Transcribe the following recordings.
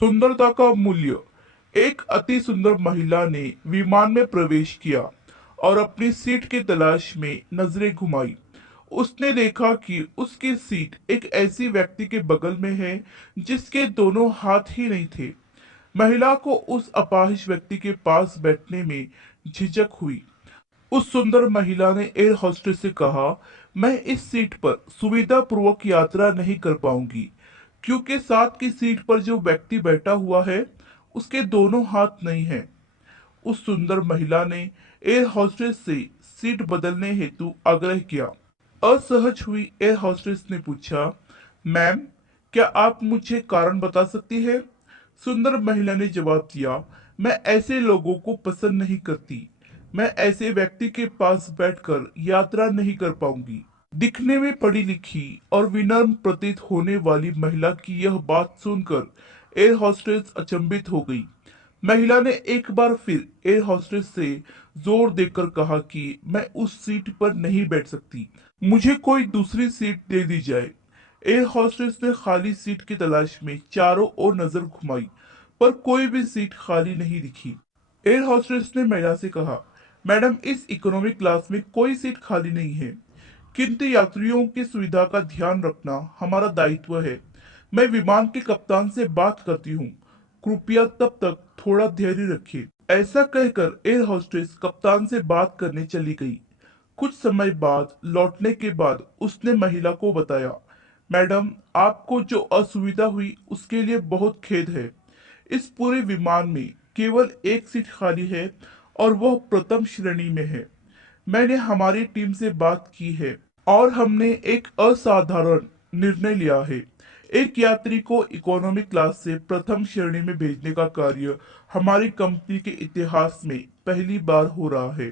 सुंदरता का मूल्य। एक अति सुंदर महिला ने विमान में प्रवेश किया और अपनी सीट की तलाश में नजरें घुमाई। उसने देखा कि उसकी सीट एक ऐसी व्यक्ति के बगल में है जिसके दोनों हाथ ही नहीं थे। महिला को उस अपाहिज व्यक्ति के पास बैठने में झिझक हुई। उस सुंदर महिला ने एयर होस्टेस से कहा, मैं इस सीट पर सुविधा पूर्वक यात्रा नहीं कर पाऊंगी क्योंकि साथ की सीट पर जो व्यक्ति बैठा हुआ है उसके दोनों हाथ नहीं हैं। उस सुंदर महिला ने एयर होस्टेस से सीट बदलने हेतु आग्रह किया। असहज हुई एयर होस्टेस ने पूछा, मैम, क्या आप मुझे कारण बता सकती है? सुंदर महिला ने जवाब दिया, मैं ऐसे लोगों को पसंद नहीं करती। मैं ऐसे व्यक्ति के पास बैठकर यात्रा नहीं कर पाऊंगी। दिखने में पढ़ी लिखी और विनम्र प्रतीत होने वाली महिला की यह बात सुनकर एयर होस्टेस अचंभित हो गई। महिला ने एक बार फिर एयर होस्टेस से जोर देकर कहा कि मैं उस सीट पर नहीं बैठ सकती, मुझे कोई दूसरी सीट दे दी जाए। एयर होस्टेस ने खाली सीट की तलाश में चारों ओर नजर घुमाई, पर कोई भी सीट खाली नहीं दिखी। एयर होस्टेस ने महिला से कहा, मैडम, इस इकोनॉमिक क्लास में कोई सीट खाली नहीं है, किंतु यात्रियों की सुविधा का ध्यान रखना हमारा दायित्व है। मैं विमान के कप्तान से बात करती हूँ, कृपया तब तक थोड़ा धैर्य रखिए। ऐसा कहकर एयर होस्टेस कप्तान से बात करने चली गई। कुछ समय बाद लौटने के बाद उसने महिला को बताया, मैडम, आपको जो असुविधा हुई उसके लिए बहुत खेद है। इस पूरे विमान में केवल एक सीट खाली है और वह प्रथम श्रेणी में है। मैंने हमारी टीम से बात की है और हमने एक असाधारण निर्णय लिया है। एक यात्री को इकोनॉमी क्लास से प्रथम श्रेणी में भेजने का कार्य हमारी कंपनी के इतिहास में पहली बार हो रहा है।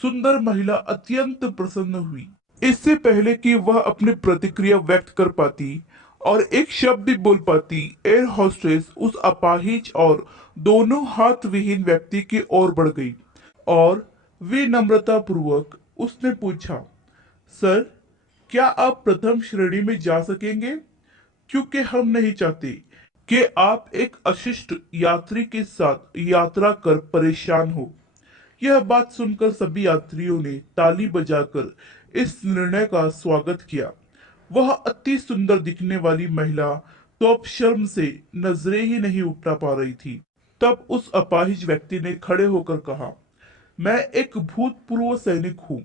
सुंदर महिला अत्यंत प्रसन्न हुई। इससे पहले कि वह अपनी प्रतिक्रिया व्यक्त कर पाती और एक शब्द भी बोल पाती, एयर होस्टेस उस अपाहिज और दोनों हाथ विहीन व्यक्ति की ओर बढ़ गई और विनम्रता पूर्वक उसने पूछा, सर, क्या आप प्रथम श्रेणी में जा सकेंगे? क्योंकि हम नहीं चाहते कि आप एक अशिष्ट यात्री के साथ यात्रा कर परेशान हो। यह बात सुनकर सभी यात्रियों ने ताली बजाकर इस निर्णय का स्वागत किया। वह अति सुंदर दिखने वाली महिला तो अब शर्म से नजरें ही नहीं उठा पा रही थी। तब उस अपाहिज व्यक्ति ने खड़े होकर कहा, मैं एक भूतपूर्व सैनिक हूँ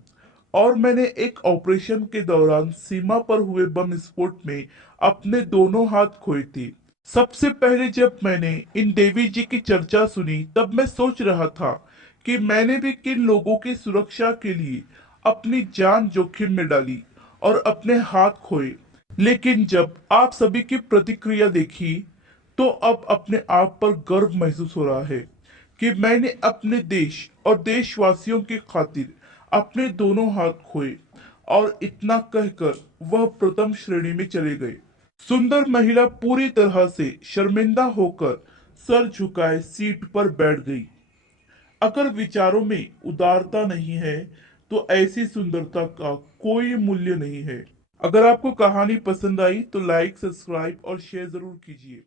और मैंने एक ऑपरेशन के दौरान सीमा पर हुए बम विस्फोट में अपने दोनों हाथ खोए थे। सबसे पहले जब मैंने इन देवी जी की चर्चा सुनी तब मैं सोच रहा था कि मैंने भी किन लोगों की सुरक्षा के लिए अपनी जान जोखिम में डाली और अपने हाथ खोए। लेकिन जब आप सभी की प्रतिक्रिया देखी तो अब अपने आप पर गर्व महसूस हो रहा है कि मैंने अपने देश और देशवासियों की खातिर अपने दोनों हाथ खोए। और इतना कहकर वह प्रथम श्रेणी में चले गए। सुंदर महिला पूरी तरह से शर्मिंदा होकर सर झुकाए सीट पर बैठ गई। अगर विचारों में उदारता नहीं है तो ऐसी सुंदरता का कोई मूल्य नहीं है। अगर आपको कहानी पसंद आई तो लाइक, सब्सक्राइब और शेयर जरूर कीजिए।